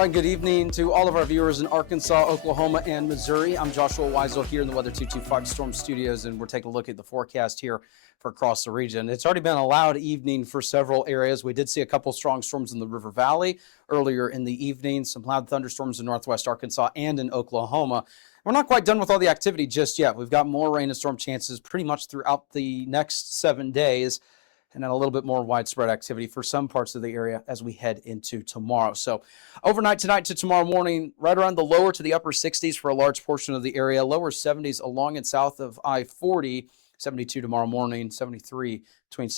Brian, good evening to all of our viewers in Arkansas, Oklahoma, and Missouri. I'm Joshua Weisel here in the Weather 225 Storm Studios, and we're taking a look at the forecast here for across the region. It's already been a loud evening for several areas. We did see a couple strong storms in the River Valley earlier in the evening, some loud thunderstorms in northwest Arkansas and in Oklahoma. We're not quite done with all the activity just yet. We've got more rain and storm chances pretty much throughout the next 7 days, and then a little bit more widespread activity for some parts of the area as we head into tomorrow. So overnight tonight to tomorrow morning, right around the lower to the upper 60s for a large portion of the area, lower 70s along and south of I-40, 72 tomorrow morning, 73 between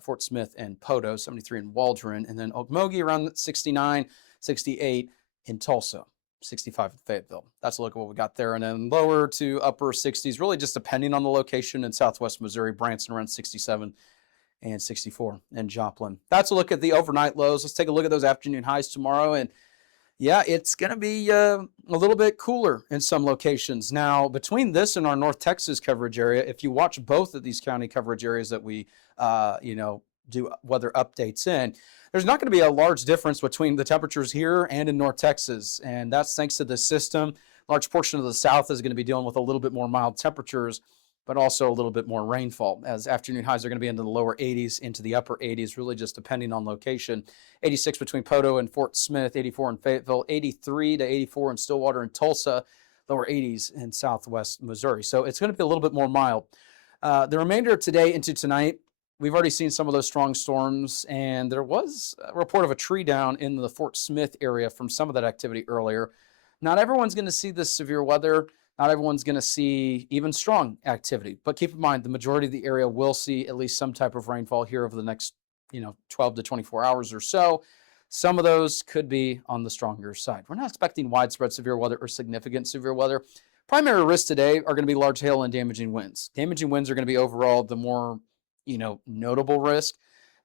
Fort Smith and Poto, 73 in Waldron, and then Okmulgee around 69, 68 in Tulsa, 65 in Fayetteville. That's a look at what we got there. And then lower to upper 60s, really just depending on the location in southwest Missouri, Branson around 67 and 64 in Joplin. That's a look at the overnight lows. Let's take a look at those afternoon highs tomorrow. And yeah, it's going to be a little bit cooler in some locations. Now, between this and our North Texas coverage area, if you watch both of these county coverage areas that we, do weather updates in, there's not going to be a large difference between the temperatures here and in North Texas. And that's thanks to this system. A large portion of the south is going to be dealing with a little bit more mild temperatures, but also a little bit more rainfall, as afternoon highs are going to be into the lower 80s, into the upper 80s, really just depending on location. 86 between Poto and Fort Smith, 84 in Fayetteville, 83 to 84 in Stillwater and Tulsa, lower 80s in southwest Missouri. So it's going to be a little bit more mild. The remainder of today into tonight, we've already seen some of those strong storms, and there was a report of a tree down in the Fort Smith area from some of that activity earlier. Not everyone's going to see this severe weather. Not everyone's going to see even strong activity, but keep in mind the majority of the area will see at least some type of rainfall here over the next, 12 to 24 hours or so. Some of those could be on the stronger side. We're not expecting widespread severe weather or significant severe weather. Primary risks today are going to be large hail and damaging winds. Damaging winds are going to be overall the more, notable risk.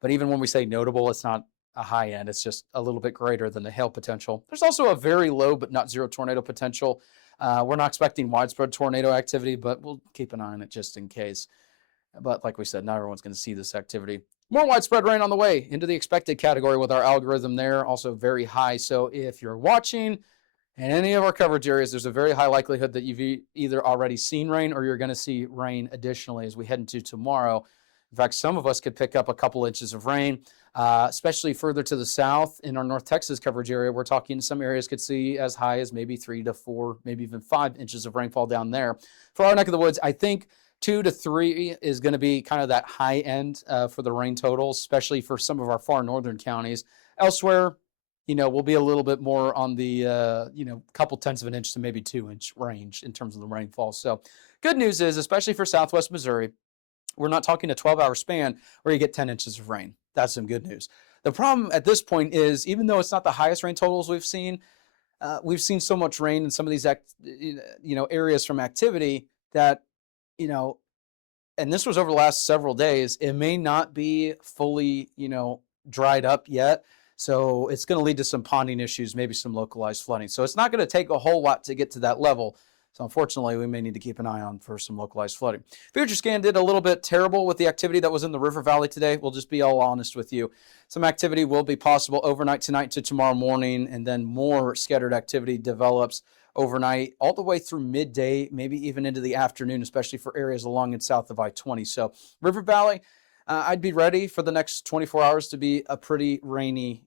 But even when we say notable, it's not a high end. It's just a little bit greater than the hail potential. There's also a very low but not zero tornado potential. We're not expecting widespread tornado activity, but we'll keep an eye on it just in case. But like we said, not everyone's going to see this activity. More widespread rain on the way into the expected category with our algorithm there, also very high. So if you're watching in any of our coverage areas, there's a very high likelihood that you've either already seen rain or you're going to see rain additionally as we head into tomorrow. In fact, some of us could pick up a couple inches of rain. Especially further to the south in our North Texas coverage area, we're talking some areas could see as high as maybe 3 to 4, maybe even 5 inches of rainfall down there. For our neck of the woods, I think 2 to 3 is going to be kind of that high end for the rain totals, especially for some of our far northern counties. Elsewhere, we'll be a little bit more on the, couple tenths of an inch to maybe 2 inch range in terms of the rainfall. So good news is, especially for southwest Missouri, we're not talking a 12-hour span where you get 10 inches of rain. That's some good news. The problem at this point is, even though it's not the highest rain totals we've seen so much rain in some of these, areas from activity that, and this was over the last several days, it may not be fully, dried up yet. So it's going to lead to some ponding issues, maybe some localized flooding. So it's not going to take a whole lot to get to that level. So unfortunately, we may need to keep an eye on for some localized flooding. Future Scan did a little bit terrible with the activity that was in the River Valley today. We'll just be all honest with you. Some activity will be possible overnight tonight to tomorrow morning, and then more scattered activity develops overnight all the way through midday, maybe even into the afternoon, especially for areas along and south of I-20. So River Valley, I'd be ready for the next 24 hours to be a pretty rainy,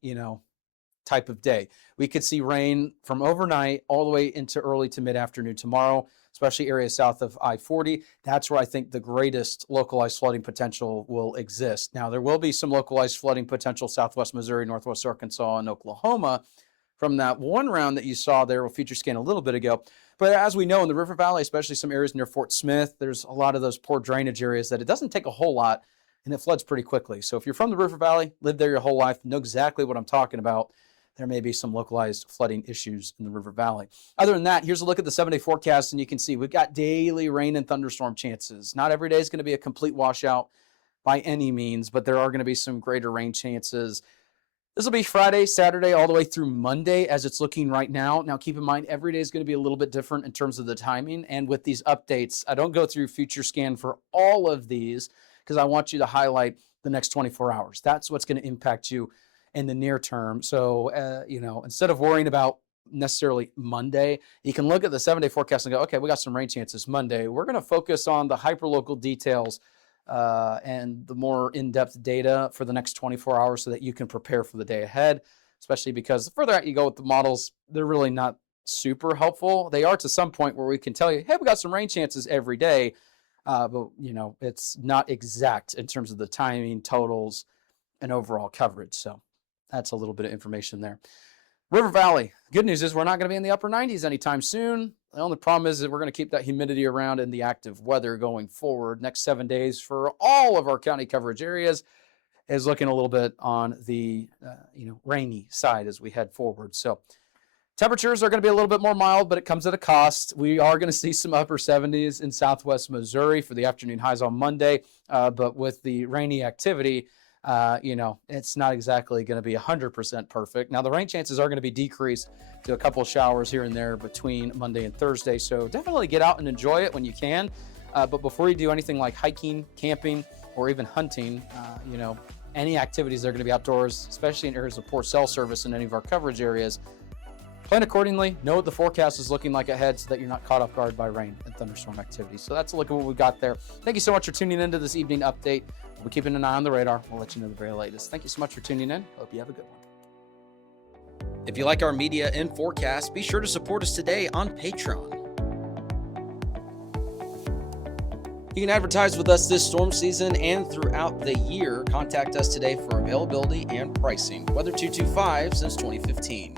type of day. We could see rain from overnight all the way into early to mid-afternoon tomorrow, especially areas south of I-40. That's where I think the greatest localized flooding potential will exist. Now, there will be some localized flooding potential southwest Missouri, northwest Arkansas, and Oklahoma from that one round that you saw there with Future Scan a little bit ago. But as we know, in the River Valley, especially some areas near Fort Smith, there's a lot of those poor drainage areas that it doesn't take a whole lot, and it floods pretty quickly. So if you're from the River Valley, lived there your whole life, know exactly what I'm talking about. There may be some localized flooding issues in the River Valley. Other than that, here's a look at the 7-day forecast, and you can see we've got daily rain and thunderstorm chances. Not every day is going to be a complete washout by any means, but there are going to be some greater rain chances. This will be Friday, Saturday, all the way through Monday as it's looking right now. Now, keep in mind, every day is going to be a little bit different in terms of the timing. And with these updates, I don't go through Future Scan for all of these because I want you to highlight the next 24 hours. That's what's going to impact you in the near term. So, instead of worrying about necessarily Monday, you can look at the 7-day forecast and go, okay, we got some rain chances Monday. We're going to focus on the hyperlocal details and the more in-depth data for the next 24 hours so that you can prepare for the day ahead, especially because the further out you go with the models, they're really not super helpful. They are to some point where we can tell you, hey, we got some rain chances every day, but it's not exact in terms of the timing, totals, and overall coverage. So that's a little bit of information there. River Valley, good news is we're not going to be in the upper 90s anytime soon. The only problem is that we're going to keep that humidity around and the active weather going forward. Next 7 days for all of our county coverage areas is looking a little bit on the rainy side as we head forward. So temperatures are going to be a little bit more mild, but it comes at a cost. We are going to see some upper 70s in southwest Missouri for the afternoon highs on Monday, but with the rainy activity, it's not exactly going to be 100% perfect. Now, the rain chances are going to be decreased to a couple of showers here and there between Monday and Thursday. So definitely get out and enjoy it when you can. But before you do anything like hiking, camping, or even hunting, any activities that are going to be outdoors, especially in areas of poor cell service in any of our coverage areas, plan accordingly. Know what the forecast is looking like ahead so that you're not caught off guard by rain and thunderstorm activity. So that's a look at what we've got there. Thank you so much for tuning into this evening update. We're keeping an eye on the radar. We'll let you know the very latest. Thank you so much for tuning in. Hope you have a good one. If you like our media and forecast, be sure to support us today on Patreon. You can advertise with us this storm season and throughout the year. Contact us today for availability and pricing. Weather 225 since 2015.